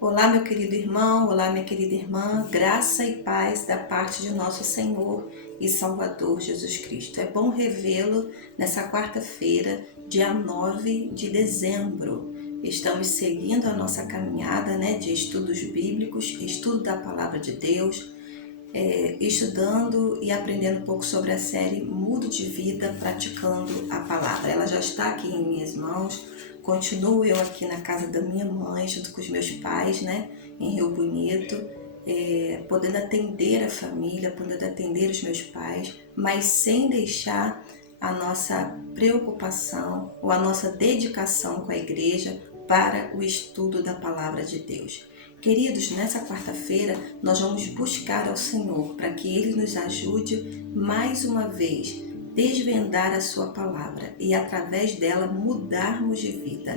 Olá, meu querido irmão, olá, minha querida irmã, graça e paz da parte de nosso Senhor e Salvador Jesus Cristo. É bom revê-lo nessa quarta-feira, dia 9 de dezembro. Estamos seguindo a nossa caminhada, de estudos bíblicos, estudo da Palavra de Deus, estudando e aprendendo um pouco sobre a série Mudo de Vida, Praticando a Palavra. Ela já está aqui em minhas mãos. Continuo eu aqui na casa da minha mãe, junto com os meus pais, em Rio Bonito, podendo atender a família, podendo atender os meus pais, mas sem deixar a nossa preocupação ou a nossa dedicação com a igreja para o estudo da Palavra de Deus. Queridos, nessa quarta-feira nós vamos buscar ao Senhor para que Ele nos ajude mais uma vez desvendar a sua palavra e através dela mudarmos de vida,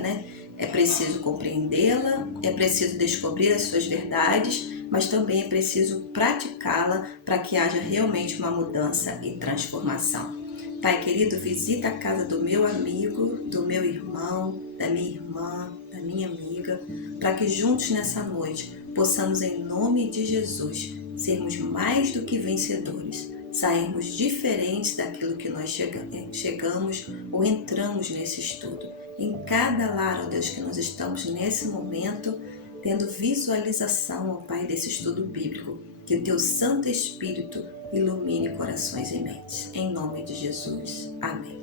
É preciso compreendê-la, é preciso descobrir as suas verdades, mas também é preciso praticá-la para que haja realmente uma mudança e transformação. Pai querido, visita a casa do meu amigo, do meu irmão, da minha irmã, da minha amiga, para que juntos nessa noite possamos, em nome de Jesus, sermos mais do que vencedores, sairmos diferentes daquilo que nós chegamos ou entramos nesse estudo. Em cada lar, ó Deus, que nós estamos nesse momento, tendo visualização, ó Pai, desse estudo bíblico, que o Teu Santo Espírito ilumine corações e mentes. Em nome de Jesus. Amém.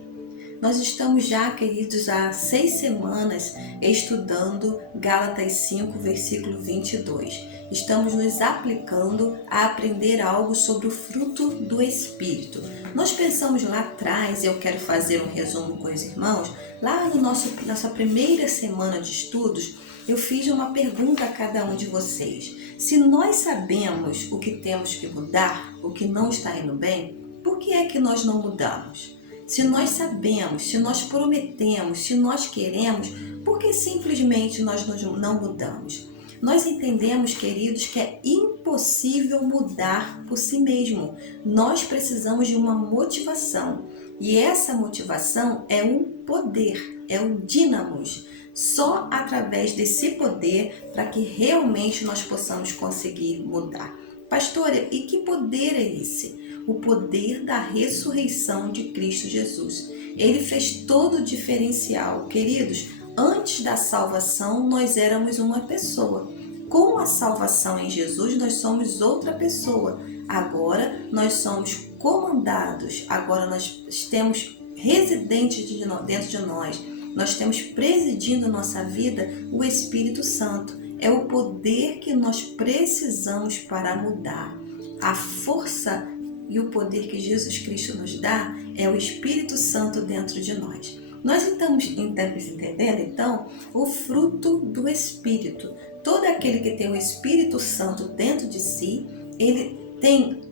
Nós estamos já, queridos, há 6 semanas estudando Gálatas 5, versículo 22. Estamos nos aplicando a aprender algo sobre o fruto do Espírito. Nós pensamos lá atrás, eu quero fazer um resumo com os irmãos, lá no nossa primeira semana de estudos, eu fiz uma pergunta a cada um de vocês. Se nós sabemos o que temos que mudar, o que não está indo bem, por que é que nós não mudamos? Se nós sabemos, se nós prometemos, se nós queremos, por que simplesmente nós não mudamos? Nós entendemos, queridos, que é impossível mudar por si mesmo. Nós precisamos de uma motivação. E essa motivação é um poder, é o dínamos. Só através desse poder para que realmente nós possamos conseguir mudar. Pastora, e que poder é esse? O poder da ressurreição de Cristo Jesus. Ele fez todo o diferencial. Queridos, antes da salvação nós éramos uma pessoa. Com a salvação em Jesus nós somos outra pessoa. Agora nós somos comandados, agora nós temos residentes dentro de nós. Nós temos presidindo nossa vida o Espírito Santo. É o poder que nós precisamos para mudar. A força e o poder que Jesus Cristo nos dá é o Espírito Santo dentro de nós. Nós estamos entendendo, então, o fruto do Espírito. Todo aquele que tem o Espírito Santo dentro de si, ele tem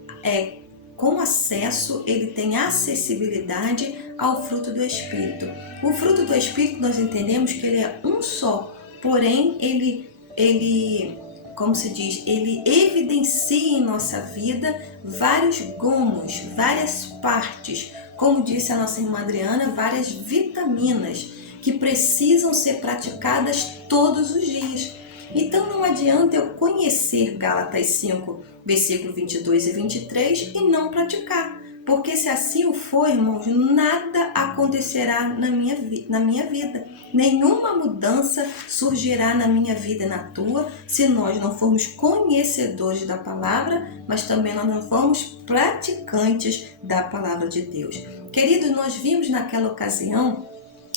com acesso, ele tem acessibilidade ao fruto do Espírito. O fruto do Espírito, nós entendemos que ele é um só, porém ele, como se diz, ele evidencia em nossa vida vários gomos, várias partes, como disse a nossa irmã Adriana, várias vitaminas que precisam ser praticadas todos os dias. Então não adianta eu conhecer Gálatas 5, versículo 22 e 23 e não praticar. Porque se assim o for, irmãos, nada acontecerá na minha vida. Nenhuma mudança surgirá na minha vida e na tua, se nós não formos conhecedores da palavra, mas também nós não formos praticantes da palavra de Deus. Queridos, nós vimos naquela ocasião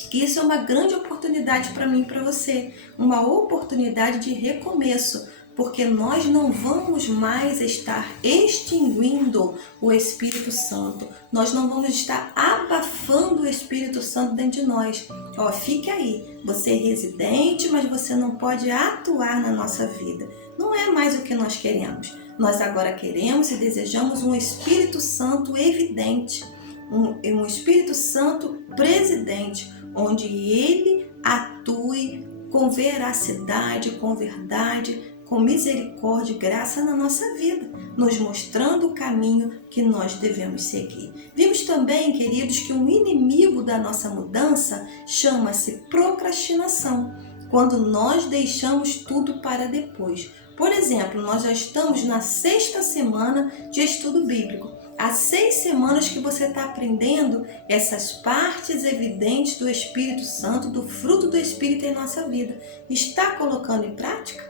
que isso é uma grande oportunidade para mim e para você, uma oportunidade de recomeço, porque nós não vamos mais estar extinguindo o Espírito Santo, nós não vamos estar abafando o Espírito Santo dentro de nós. Fique aí, você é residente, mas você não pode atuar na nossa vida. Não é mais o que nós queremos. Nós agora queremos e desejamos um Espírito Santo evidente, um Espírito Santo presidente, onde ele atue com veracidade, com verdade, com misericórdia e graça na nossa vida, nos mostrando o caminho que nós devemos seguir. Vimos também, queridos, que um inimigo da nossa mudança chama-se procrastinação, quando nós deixamos tudo para depois. Por exemplo, nós já estamos na 6ª semana de estudo bíblico. Há 6 semanas que você está aprendendo essas partes evidentes do Espírito Santo, do fruto do Espírito em nossa vida. Está colocando em prática?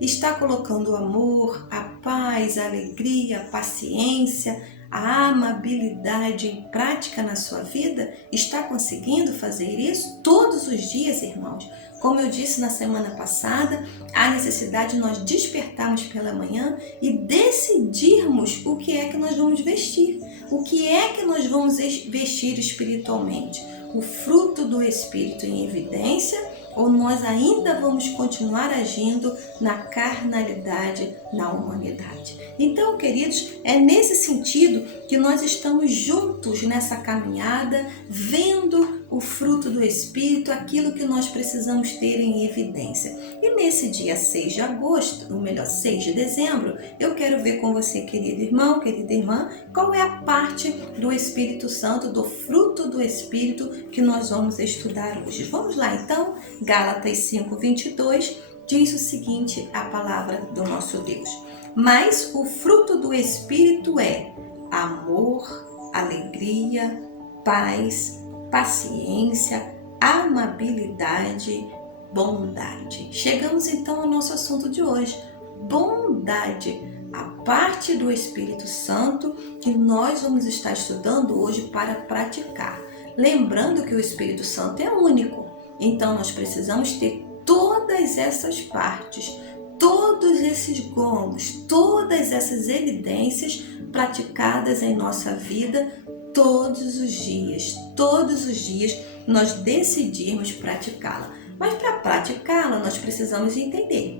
Está colocando o amor, a paz, a alegria, a paciência, a amabilidade em prática na sua vida? Está conseguindo fazer isso todos os dias, irmãos? Como eu disse na semana passada, há necessidade de nós despertarmos pela manhã e decidirmos o que é que nós vamos vestir. O que é que nós vamos vestir espiritualmente? O fruto do Espírito em evidência, ou nós ainda vamos continuar agindo na carnalidade, na humanidade? Então, queridos, é nesse sentido que nós estamos juntos nessa caminhada, vendo o fruto do Espírito, aquilo que nós precisamos ter em evidência. E nesse dia 6 de agosto, ou melhor, 6 de dezembro, eu quero ver com você, querido irmão, querida irmã, qual é a parte do Espírito Santo, do fruto do Espírito que nós vamos estudar hoje. Vamos lá, então? Gálatas 5:22 diz o seguinte, a palavra do nosso Deus: mas o fruto do Espírito é amor, alegria, paz, paciência, amabilidade, bondade. Chegamos então ao nosso assunto de hoje, bondade, a parte do Espírito Santo que nós vamos estar estudando hoje para praticar. Lembrando que o Espírito Santo é único, então nós precisamos ter todas essas partes, todos esses gomos, todas essas evidências praticadas em nossa vida todos os dias nós decidimos praticá-la. Mas para praticá-la nós precisamos entender,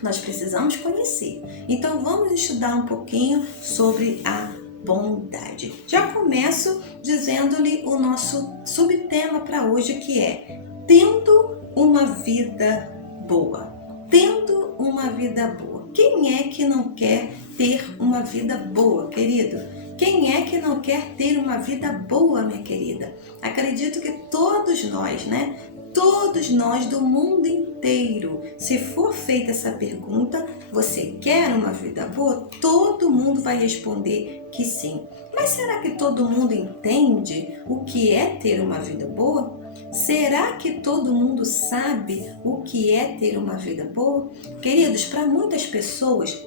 nós precisamos conhecer. Então vamos estudar um pouquinho sobre a bondade. Já começo dizendo-lhe o nosso subtema para hoje, que é tendo uma vida boa. Tendo uma vida boa. Quem é que não quer ter uma vida boa, querido? Quem é que não quer ter uma vida boa, minha querida? Acredito que todos nós, né? Todos nós do mundo inteiro, se for feita essa pergunta, você quer uma vida boa? Todo mundo vai responder que sim. Mas será que todo mundo entende o que é ter uma vida boa? Será que todo mundo sabe o que é ter uma vida boa? Queridos, para muitas pessoas,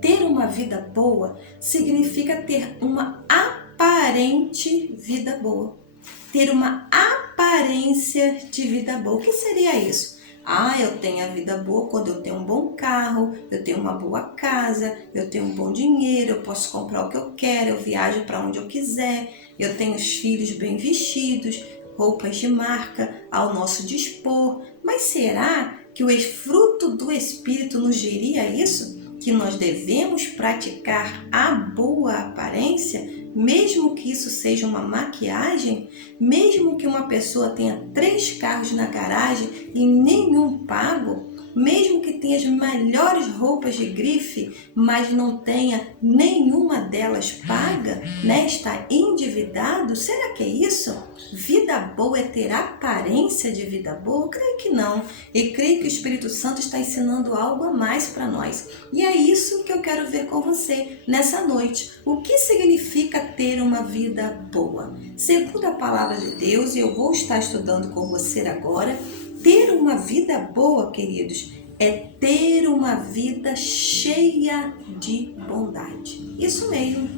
ter uma vida boa significa ter uma aparente vida boa. Ter uma aparência de vida boa. O que seria isso? Eu tenho a vida boa quando eu tenho um bom carro, eu tenho uma boa casa, eu tenho um bom dinheiro, eu posso comprar o que eu quero, eu viajo para onde eu quiser, eu tenho os filhos bem vestidos, roupas de marca ao nosso dispor. Mas será que o fruto do Espírito nos diria isso? Que nós devemos praticar a boa aparência, mesmo que isso seja uma maquiagem, mesmo que uma pessoa tenha 3 carros na garagem e nenhum pago, mesmo que tenha as melhores roupas de grife, mas não tenha nenhuma delas paga, né? Está endividado? Será que é isso? Vida boa é ter aparência de vida boa? Eu creio que não. E creio que o Espírito Santo está ensinando algo a mais para nós. E é isso que eu quero ver com você nessa noite. O que significa ter uma vida boa? Segundo a palavra de Deus, e eu vou estar estudando com você agora, ter uma vida boa, queridos, é ter uma vida cheia de bondade. Isso mesmo.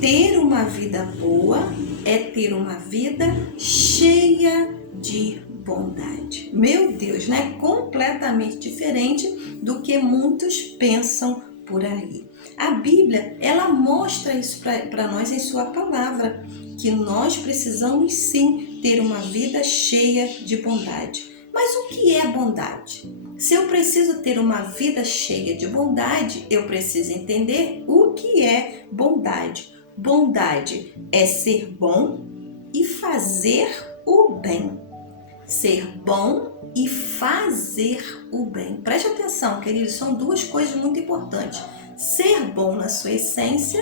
Ter uma vida boa é ter uma vida cheia de bondade. Meu Deus, né? Completamente diferente do que muitos pensam por aí. A Bíblia, ela mostra isso para nós em sua palavra, que nós precisamos sim ter uma vida cheia de bondade. Mas o que é bondade? Se eu preciso ter uma vida cheia de bondade, eu preciso entender o que é bondade. Bondade é ser bom e fazer o bem. Ser bom e fazer o bem. Preste atenção, queridos, são duas coisas muito importantes. Ser bom na sua essência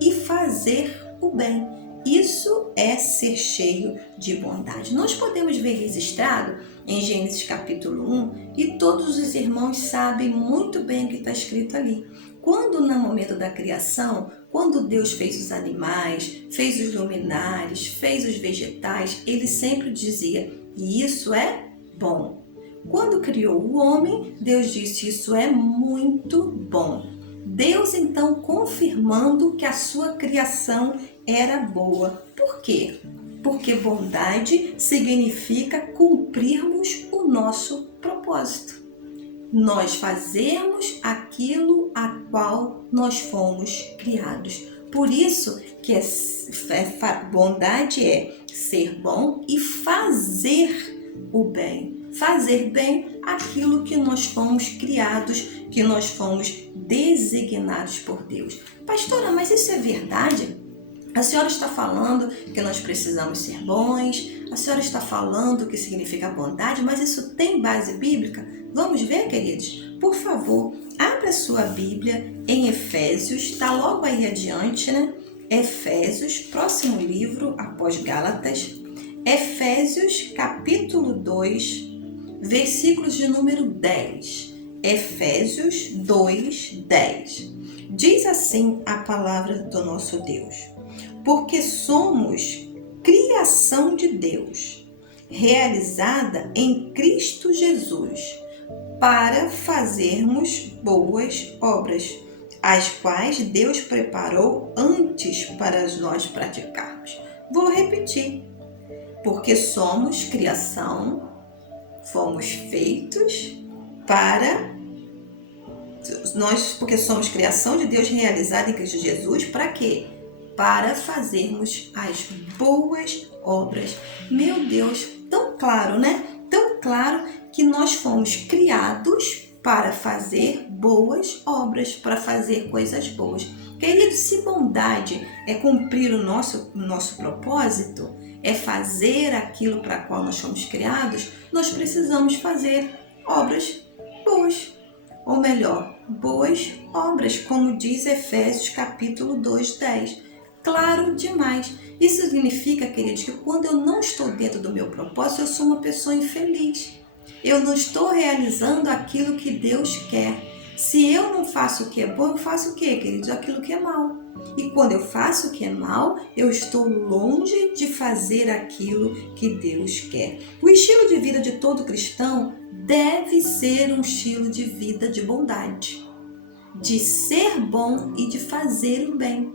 e fazer o bem. Isso é ser cheio de bondade. Nós podemos ver registrado em Gênesis capítulo 1 e todos os irmãos sabem muito bem o que está escrito ali. Quando no momento da criação, quando Deus fez os animais, fez os luminares, fez os vegetais, ele sempre dizia, e isso é bom. Quando criou o homem, Deus disse, isso é muito bom. Deus então confirmando que a sua criação era boa. Por quê? Porque bondade significa cumprirmos o nosso propósito. Nós fazemos aquilo a qual nós fomos criados. Por isso que bondade é ser bom e fazer o bem. Fazer bem aquilo que nós fomos criados, que nós fomos designados por Deus. Pastora, mas isso é verdade? A senhora está falando que nós precisamos ser bons, a senhora está falando o que significa bondade, mas isso tem base bíblica? Vamos ver, queridos? Por favor, abra a sua Bíblia em Efésios, está logo aí adiante, né? Efésios, próximo livro após Gálatas, Efésios capítulo 2, versículos de número 10. Efésios 2, 10. Diz assim a palavra do nosso Deus. Porque somos criação de Deus, realizada em Cristo Jesus, para fazermos boas obras, as quais Deus preparou antes para nós praticarmos. Vou repetir. Porque somos criação, fomos feitos porque somos criação de Deus realizada em Cristo Jesus, para quê? Para fazermos as boas obras. Meu Deus, tão claro, né? Tão claro que nós fomos criados para fazer boas obras, para fazer coisas boas. Querido, se bondade é cumprir o nosso propósito, é fazer aquilo para o qual nós fomos criados, nós precisamos fazer obras boas. Ou melhor, boas obras, como diz Efésios capítulo 2, 10. Claro demais. Isso significa, queridos, que quando eu não estou dentro do meu propósito, eu sou uma pessoa infeliz. Eu não estou realizando aquilo que Deus quer. Se eu não faço o que é bom, eu faço o que, queridos? Aquilo que é mal. E quando eu faço o que é mal, eu estou longe de fazer aquilo que Deus quer. O estilo de vida de todo cristão deve ser um estilo de vida de bondade, de ser bom e de fazer o bem.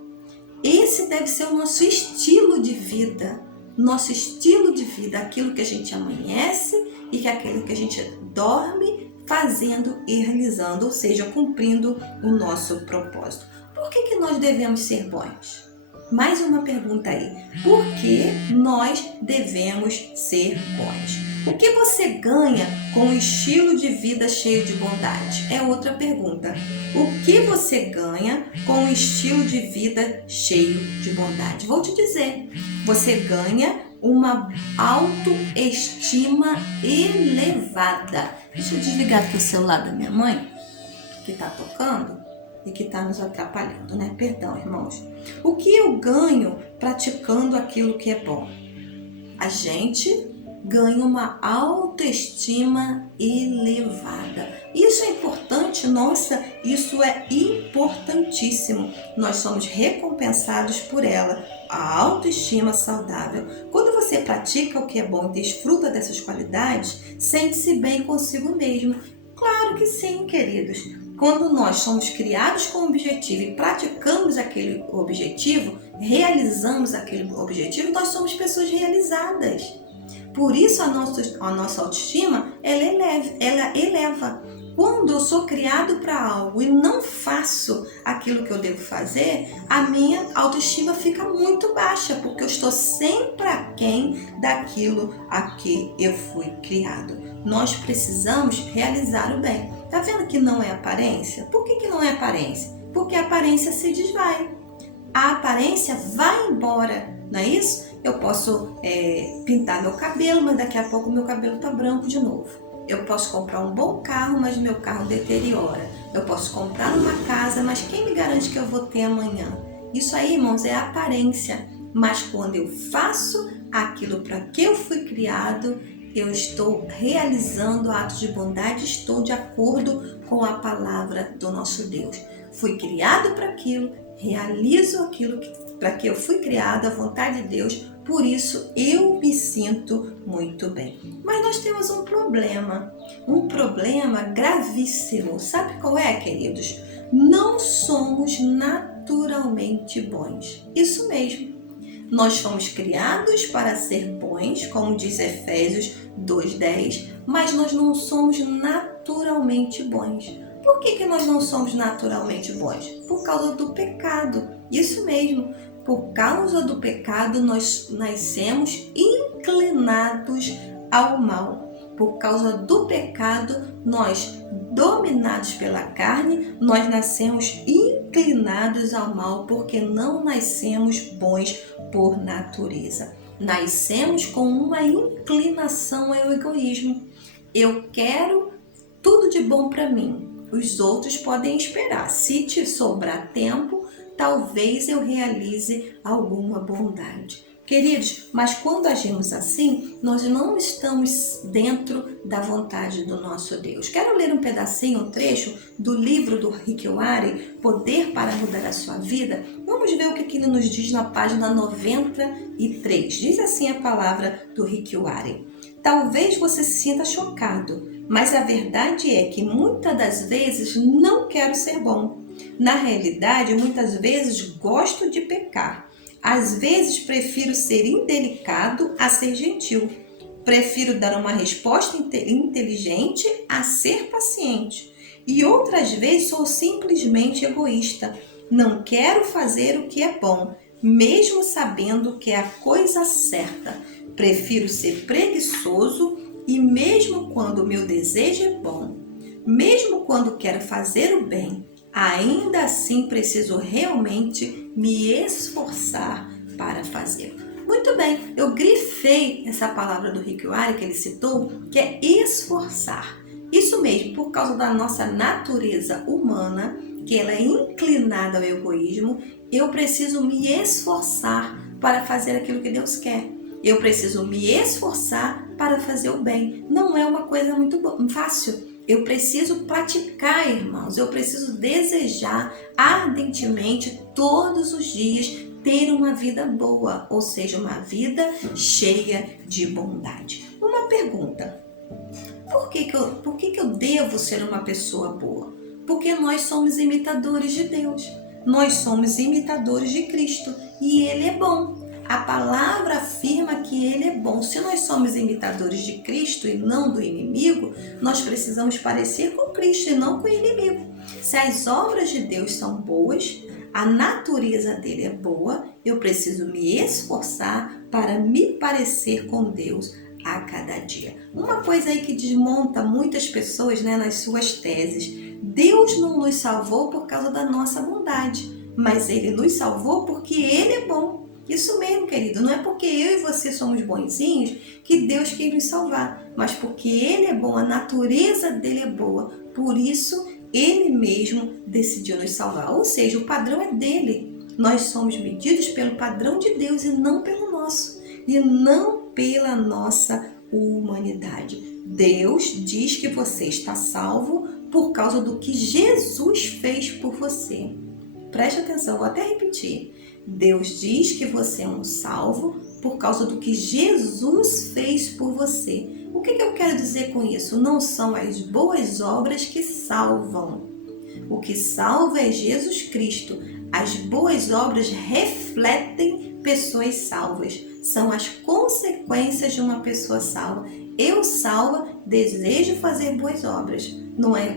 Esse deve ser o nosso estilo de vida. Nosso estilo de vida, aquilo que a gente amanhece e que aquilo que a gente dorme fazendo e realizando, ou seja, cumprindo o nosso propósito. Por que nós devemos ser bons? Mais uma pergunta aí. Por que nós devemos ser bons? O que você ganha com um estilo de vida cheio de bondade? É outra pergunta. O que você ganha com um estilo de vida cheio de bondade? Vou te dizer. Você ganha uma autoestima elevada. Deixa eu desligar aqui o celular da minha mãe, que está tocando e que está nos atrapalhando, né? Perdão, irmãos. O que eu ganho praticando aquilo que é bom? A gente ganha uma autoestima elevada. Isso é importante, nossa, isso é importantíssimo. Nós somos recompensados por ela. A autoestima saudável. Quando você pratica o que é bom e desfruta dessas qualidades, sente-se bem consigo mesmo. Claro que sim, queridos. Quando nós somos criados com um objetivo e praticamos aquele objetivo, realizamos aquele objetivo, nós somos pessoas realizadas. Por isso a nossa autoestima, ela eleva. Quando eu sou criado para algo e não faço aquilo que eu devo fazer, a minha autoestima fica muito baixa, porque eu estou sempre aquém daquilo a que eu fui criado. Nós precisamos realizar o bem. Tá vendo que não é aparência? Por que não é aparência? Porque a aparência se desvai. A aparência vai embora, não é isso? Eu posso pintar meu cabelo, mas daqui a pouco meu cabelo tá branco de novo. Eu posso comprar um bom carro, mas meu carro deteriora. Eu posso comprar uma casa, mas quem me garante que eu vou ter amanhã? Isso aí, irmãos, é aparência. Mas quando eu faço aquilo para que eu fui criado, eu estou realizando atos de bondade, estou de acordo com a palavra do nosso Deus. Fui criado para aquilo, realizo aquilo para que eu fui criado, a vontade de Deus, por isso eu me sinto muito bem. Mas nós temos um problema gravíssimo. Sabe qual é, queridos? Não somos naturalmente bons. Isso mesmo. Nós fomos criados para ser bons, como diz Efésios 2:10, mas nós não somos naturalmente bons. Por que nós não somos naturalmente bons? Por causa do pecado. Isso mesmo. Por causa do pecado, nós nascemos inclinados ao mal. Por causa do pecado, nós, dominados pela carne, nós nascemos inclinados ao mal, porque não nascemos bons por natureza. Nascemos com uma inclinação ao egoísmo. Eu quero tudo de bom para mim. Os outros podem esperar. Se te sobrar tempo, talvez eu realize alguma bondade. Queridos, mas quando agimos assim, nós não estamos dentro da vontade do nosso Deus. Quero ler um pedacinho, um trecho do livro do Rick Warren, Poder para Mudar a Sua Vida. Vamos ver o que ele nos diz na página 93. Diz assim a palavra do Rick Warren. Talvez você se sinta chocado, mas a verdade é que muitas das vezes não quero ser bom. Na realidade, muitas vezes gosto de pecar. Às vezes prefiro ser indelicado a ser gentil. Prefiro dar uma resposta inteligente a ser paciente. E outras vezes sou simplesmente egoísta. Não quero fazer o que é bom, mesmo sabendo que é a coisa certa. Prefiro ser preguiçoso e mesmo quando o meu desejo é bom, mesmo quando quero fazer o bem, ainda assim preciso realmente me esforçar para fazê-lo. Muito bem, eu grifei essa palavra do Rick Warren que ele citou, que é esforçar. Isso mesmo, por causa da nossa natureza humana, que ela é inclinada ao egoísmo, eu preciso me esforçar para fazer aquilo que Deus quer. Eu preciso me esforçar para fazer o bem. Não é uma coisa muito fácil. Eu preciso praticar, irmãos. Eu preciso desejar ardentemente todos os dias ter uma vida boa, ou seja, uma vida cheia de bondade. Uma pergunta: por que eu devo ser uma pessoa boa? Porque nós somos imitadores de Deus. Nós somos imitadores de Cristo e Ele é bom. A palavra afirma que Ele é bom. Se nós somos imitadores de Cristo e não do inimigo, nós precisamos parecer com Cristo e não com o inimigo. Se as obras de Deus são boas, a natureza dele é boa, eu preciso me esforçar para me parecer com Deus a cada dia. Uma coisa aí que desmonta muitas pessoas, nas suas teses: Deus não nos salvou por causa da nossa bondade, mas Ele nos salvou porque Ele é bom. Isso mesmo, querido, não é porque eu e você somos bonzinhos que Deus quer nos salvar, mas porque Ele é bom, a natureza dele é boa, por isso Ele mesmo decidiu nos salvar. Ou seja, o padrão é dele. Nós somos medidos pelo padrão de Deus e não pelo nosso, e não pela nossa humanidade. Deus diz que você está salvo por causa do que Jesus fez por você. Preste atenção, vou até repetir. Deus diz que você é um salvo por causa do que Jesus fez por você. O que eu quero dizer com isso? Não são as boas obras que salvam. O que salva é Jesus Cristo. As boas obras refletem pessoas salvas. São as consequências de uma pessoa salva. Eu, salva, desejo fazer boas obras.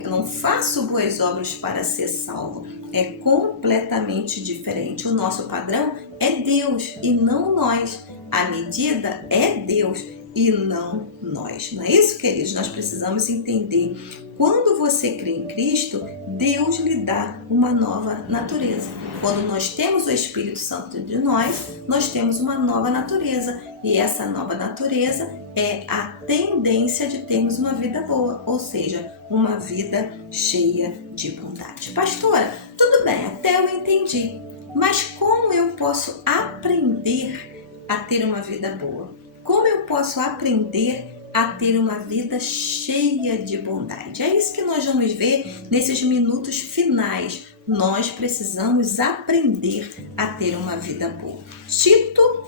Eu não faço boas obras para ser salvo. É completamente diferente. O nosso padrão é Deus e não nós. A medida é Deus e não nós. Não é isso, queridos? Nós precisamos entender. Quando você crê em Cristo, Deus lhe dá uma nova natureza. Quando nós temos o Espírito Santo entre nós temos uma nova natureza. E essa nova natureza é a tendência de termos uma vida boa, ou seja, uma vida cheia de bondade. Pastora, tudo bem, até eu entendi. Mas como eu posso aprender a ter uma vida boa? Como eu posso aprender a ter uma vida cheia de bondade? É isso que nós vamos ver nesses minutos finais. Nós precisamos aprender a ter uma vida boa. Tito,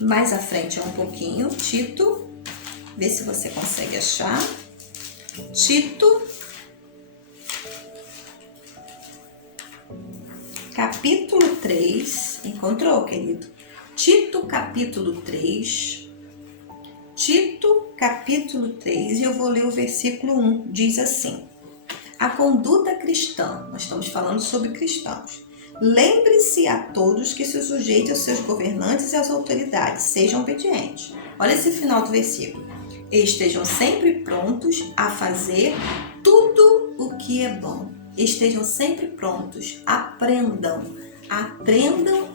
mais à frente um pouquinho, Tito, vê se você consegue achar. Tito, capítulo 3, encontrou, querido? Tito, capítulo 3. Tito, capítulo 3, e eu vou ler o versículo 1, diz assim: a conduta cristã, nós estamos falando sobre cristãos. Lembre-se a todos que se sujeitem aos seus governantes e às autoridades, sejam obedientes. Olha esse final do versículo. Estejam sempre prontos a fazer tudo o que é bom. Estejam sempre prontos, aprendam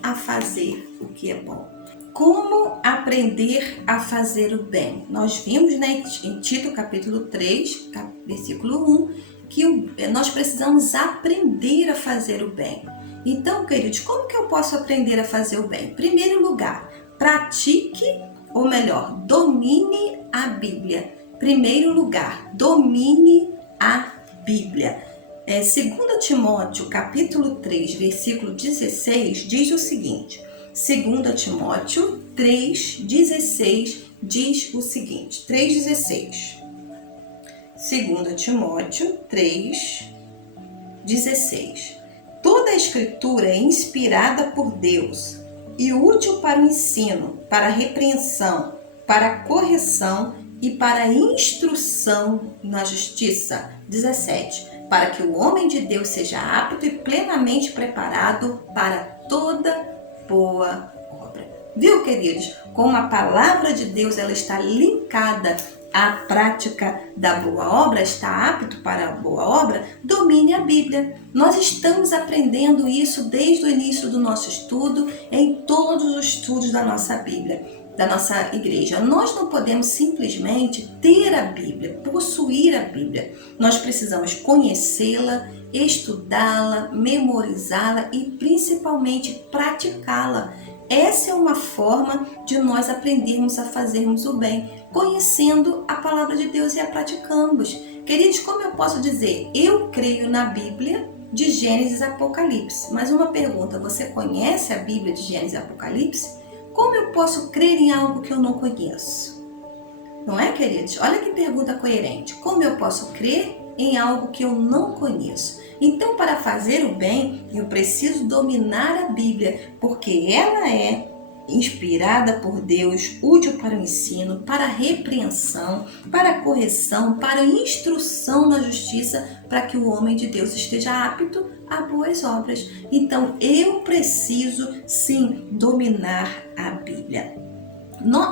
a fazer o que é bom. Como aprender a fazer o bem? Nós vimos, né, em Tito capítulo 3, versículo 1, que nós precisamos aprender a fazer o bem. Então, queridos, como que eu posso aprender a fazer o bem? Em primeiro lugar, pratique, ou melhor, domine a Bíblia. Primeiro lugar, domine a Bíblia. 2 Timóteo, capítulo 3, versículo 16, diz o seguinte. 2 Timóteo 3,16 diz o seguinte. 3,16. 2 Timóteo 3,16. Toda a Escritura é inspirada por Deus e útil para o ensino, para a repreensão, para a correção e para a instrução na justiça. 17. Para que o homem de Deus seja apto e plenamente preparado para toda boa obra. Viu, queridos? Como a palavra de Deus ela está linkada à prática da boa obra, está apto para a boa obra, domine a Bíblia. Nós estamos aprendendo isso desde o início do nosso estudo, em todos os estudos da nossa Bíblia, da nossa igreja. Nós não podemos simplesmente ter a Bíblia, possuir a Bíblia. Nós precisamos conhecê-la, estudá-la, memorizá-la e principalmente praticá-la. Essa é uma forma de nós aprendermos a fazermos o bem, conhecendo a palavra de Deus e a praticamos. Queridos, como eu posso dizer? Eu creio na Bíblia de Gênesis e Apocalipse. Mas uma pergunta, você conhece a Bíblia de Gênesis e Apocalipse? Como eu posso crer em algo que eu não conheço? Não é, queridos? Olha que pergunta coerente. Como eu posso crer em algo que eu não conheço? Então, para fazer o bem, eu preciso dominar a Bíblia, porque ela é inspirada por Deus, útil para o ensino, para a repreensão, para a correção, para a instrução na justiça, para que o homem de Deus esteja apto a boas obras. Então, eu preciso, sim, dominar a Bíblia.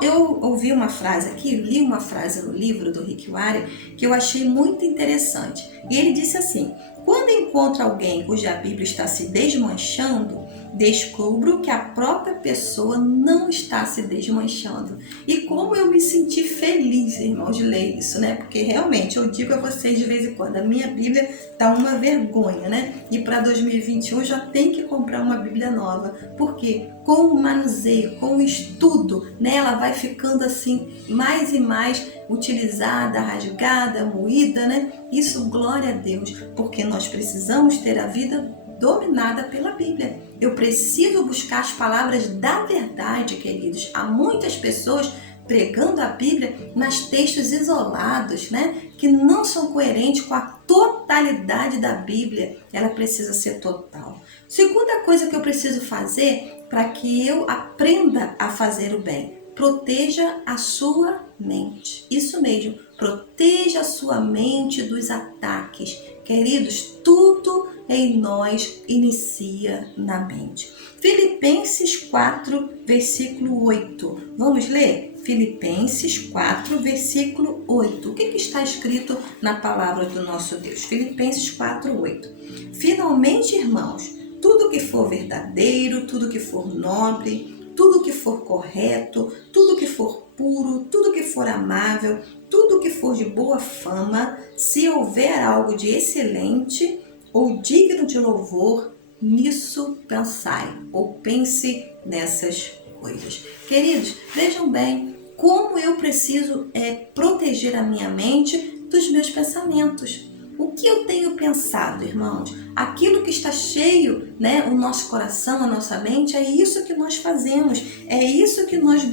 Eu ouvi uma frase aqui, li uma frase no livro do Rick Warren que eu achei muito interessante. E ele disse assim: quando encontro alguém cuja Bíblia está se desmanchando, descubro que a própria pessoa não está se desmanchando. E como eu me senti feliz, irmãos, de ler isso, né? Porque realmente, eu digo a vocês de vez em quando, a minha Bíblia tá uma vergonha, né? E para 2021 já tem que comprar uma Bíblia nova. Porque com o manuseio, com o estudo, né? Ela vai ficando assim, mais e mais utilizada, rasgada, moída, né? Isso, glória a Deus, porque nós precisamos ter a vida dominada pela Bíblia. Eu preciso buscar as palavras da verdade, queridos. Há muitas pessoas pregando a Bíblia nas textos isolados, né? Que não são coerentes com a totalidade da Bíblia. Ela precisa ser total. Segunda coisa que eu preciso fazer para que eu aprenda a fazer o bem: proteja a sua mente. Isso mesmo, proteja a sua mente dos ataques. Queridos, tudo em nós inicia na mente. Filipenses 4, versículo 8. Vamos ler? Filipenses 4, versículo 8. O que está escrito na palavra do nosso Deus? Filipenses 4, 8. Finalmente, irmãos, tudo que for verdadeiro, tudo que for nobre, tudo que for correto, tudo que for puro, tudo que for amável, tudo que for de boa fama, se houver algo de excelente ou digno de louvor, nisso pensai, ou pense nessas coisas. Queridos, vejam bem como eu preciso proteger a minha mente dos meus pensamentos. O que eu tenho pensado, irmãos? Aquilo que está cheio, né, o nosso coração, a nossa mente, é isso que nós fazemos, é isso que nos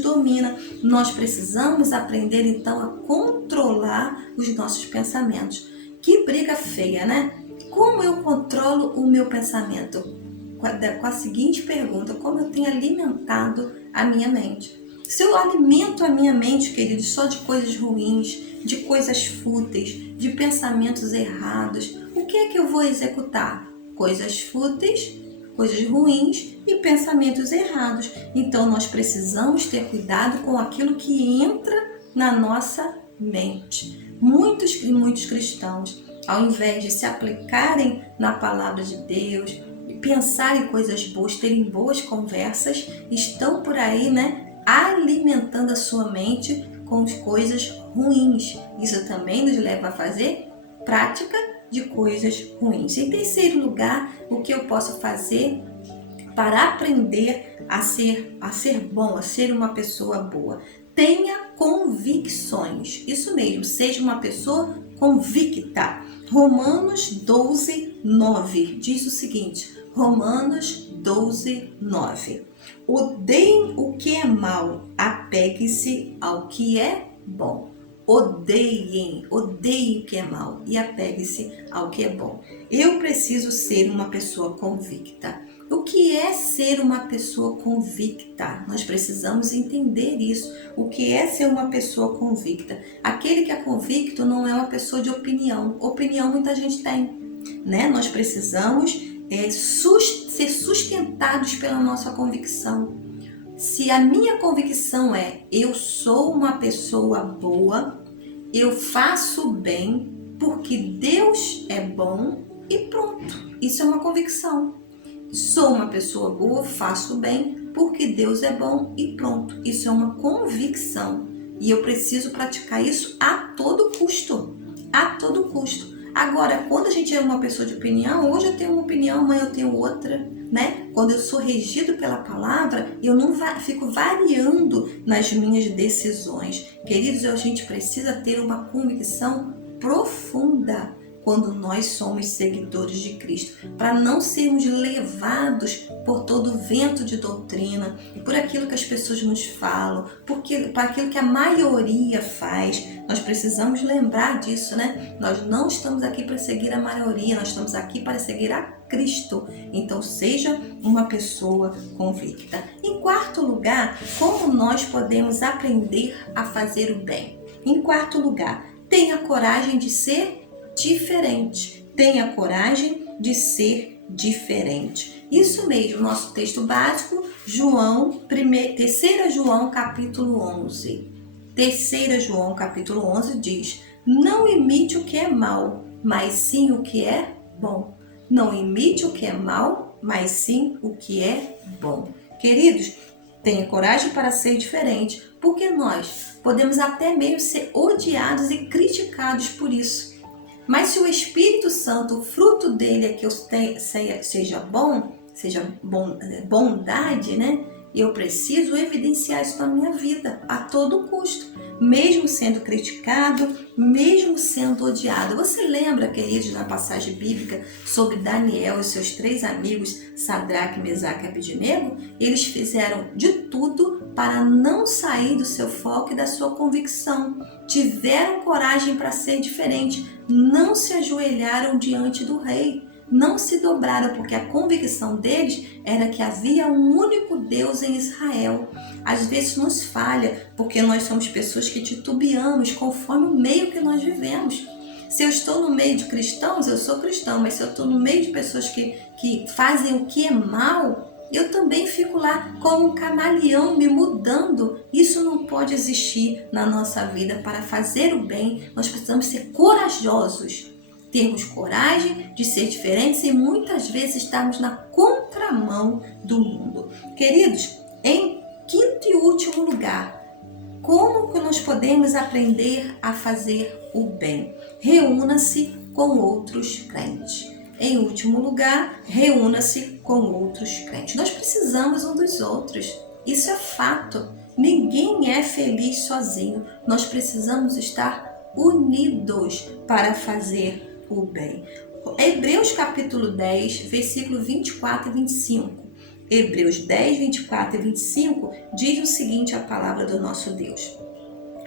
domina. Nós precisamos aprender, então, a controlar os nossos pensamentos. Que briga feia, né? Como eu controlo o meu pensamento? Com a seguinte pergunta: como eu tenho alimentado a minha mente? Se eu alimento a minha mente, queridos, só de coisas ruins, de coisas fúteis, de pensamentos errados, o que é que eu vou executar? Coisas fúteis, coisas ruins e pensamentos errados. Então nós precisamos ter cuidado com aquilo que entra na nossa mente. Muitos cristãos, ao invés de se aplicarem na palavra de Deus, pensar em coisas boas, terem boas conversas, estão por aí, né, alimentando a sua mente com as coisas ruins. Isso também nos leva a fazer prática de coisas ruins. Em terceiro lugar, o que eu posso fazer para aprender a ser bom, a ser uma pessoa boa? Tenha convicções. Isso mesmo, seja uma pessoa convicta. Romanos 12, 9 diz o seguinte: Romanos 12, 9. Odeiem o que é mal, apegue-se ao que é bom. Odeie o que é mal e apegue-se ao que é bom. Eu preciso ser uma pessoa convicta. O que é ser uma pessoa convicta? Nós precisamos entender isso. O que é ser uma pessoa convicta? Aquele que é convicto não é uma pessoa de opinião. Opinião muita gente tem, né? Nós precisamos ser sustentados pela nossa convicção. Se a minha convicção é: eu sou uma pessoa boa, eu faço bem porque Deus é bom e pronto. Isso é uma convicção. Sou uma pessoa boa, faço bem porque Deus é bom e pronto. Isso é uma convicção e eu preciso praticar isso a todo custo. A todo custo. Agora, quando a gente é uma pessoa de opinião, hoje eu tenho uma opinião, amanhã eu tenho outra, né? Quando eu sou regido pela palavra, eu não fico variando nas minhas decisões. Queridos, a gente precisa ter uma convicção profunda quando nós somos seguidores de Cristo, para não sermos levados por todo o vento de doutrina, por aquilo que as pessoas nos falam, para aquilo que a maioria faz. Nós precisamos lembrar disso, né? Nós não estamos aqui para seguir a maioria, nós estamos aqui para seguir a Cristo. Então, seja uma pessoa convicta. Em quarto lugar, como nós podemos aprender a fazer o bem? Em quarto lugar, tenha coragem de ser diferente. Tenha coragem de ser diferente. Isso mesmo, nosso texto básico, 3 João capítulo 11. 3 João capítulo 11 diz: não imite o que é mal, mas sim o que é bom. Não imite o que é mal, mas sim o que é bom. Queridos, tenha coragem para ser diferente, porque nós podemos até mesmo ser odiados e criticados por isso. Mas se o Espírito Santo, o fruto dele é que eu seja bondade, né? Eu preciso evidenciar isso na minha vida a todo custo, mesmo sendo criticado, mesmo sendo odiado. Você lembra, queridos, na passagem bíblica sobre Daniel e seus 3 amigos, Sadraque, Mesaque e Abednego? Eles fizeram de tudo para não sair do seu foco e da sua convicção. Tiveram coragem para ser diferente, não se ajoelharam diante do rei. Não se dobraram, porque a convicção deles era que havia um único Deus em Israel. Às vezes nos falha, porque nós somos pessoas que titubeamos conforme o meio que nós vivemos. Se eu estou no meio de cristãos, eu sou cristão, mas se eu estou no meio de pessoas que fazem o que é mal, Eu também fico lá como um camaleão me mudando. Isso não pode existir na nossa vida. Para fazer o bem, nós precisamos ser corajosos. Termos coragem de ser diferentes e muitas vezes estarmos na contramão do mundo. Queridos, em quinto e último lugar, como que nós podemos aprender a fazer o bem? Reúna-se com outros crentes. Em último lugar, reúna-se com outros crentes. Nós precisamos um dos outros. Isso é fato. Ninguém é feliz sozinho. Nós precisamos estar unidos para fazer o bem. Hebreus capítulo 10, versículo 24 e 25. Hebreus 10, 24 e 25 diz o seguinte a palavra do nosso Deus.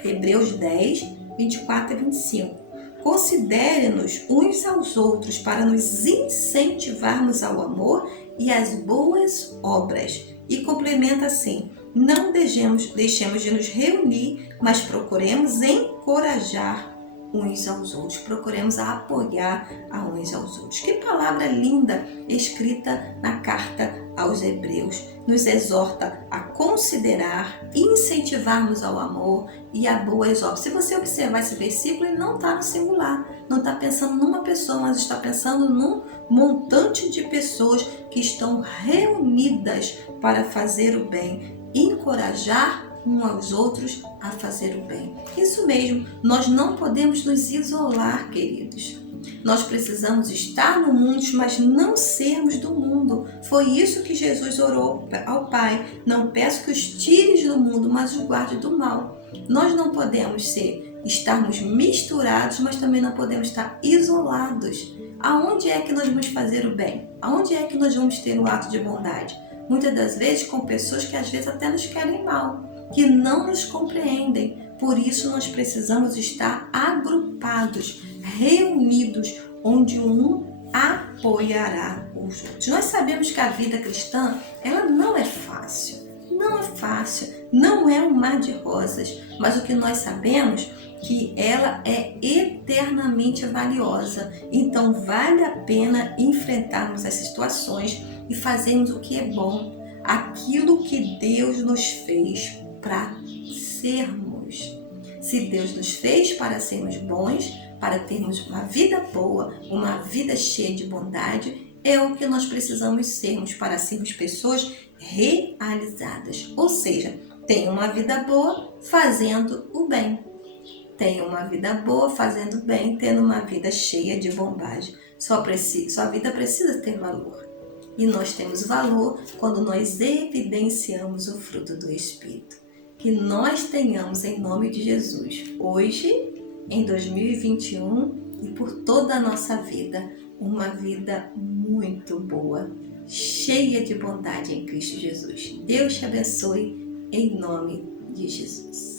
Hebreus 10, 24 e 25. Considere-nos uns aos outros para nos incentivarmos ao amor e às boas obras. E complementa assim: não deixemos de nos reunir, mas procuremos encorajar uns aos outros, procuremos apoiar a uns aos outros. Que palavra linda escrita na carta aos Hebreus. Nos exorta a considerar, incentivarmos ao amor e a boas obras. Se você observar esse versículo, ele não está no singular, não está pensando numa pessoa, mas está pensando num montante de pessoas que estão reunidas para fazer o bem, encorajar uns aos outros a fazer o bem. Isso mesmo, nós não podemos nos isolar, queridos. Nós precisamos estar no mundo, mas não sermos do mundo. Foi isso que Jesus orou ao Pai. Não peço que os tires do mundo, mas os guarde do mal. Nós não podemos estarmos misturados, mas também não podemos estar isolados. Aonde é que nós vamos fazer o bem? Aonde é que nós vamos ter um ato de bondade? Muitas das vezes com pessoas que às vezes até nos querem mal, que não nos compreendem. Por isso nós precisamos estar agrupados, reunidos, onde um apoiará os outros. Nós sabemos que a vida cristã, ela não é fácil. Não é fácil, não é um mar de rosas, mas o que nós sabemos que ela é eternamente valiosa. Então vale a pena enfrentarmos as situações e fazermos o que é bom, aquilo que Deus nos fez para sermos. Se Deus nos fez para sermos bons, para termos uma vida boa, uma vida cheia de bondade, é o que nós precisamos sermos para sermos pessoas realizadas. Ou seja, tenha uma vida boa fazendo o bem. Tenha uma vida boa fazendo o bem, tendo uma vida cheia de bondade. Sua vida precisa ter valor. E nós temos valor quando nós evidenciamos o fruto do Espírito. Que nós tenhamos, em nome de Jesus, hoje, em 2021 e por toda a nossa vida, uma vida muito boa, cheia de bondade em Cristo Jesus. Deus te abençoe, em nome de Jesus.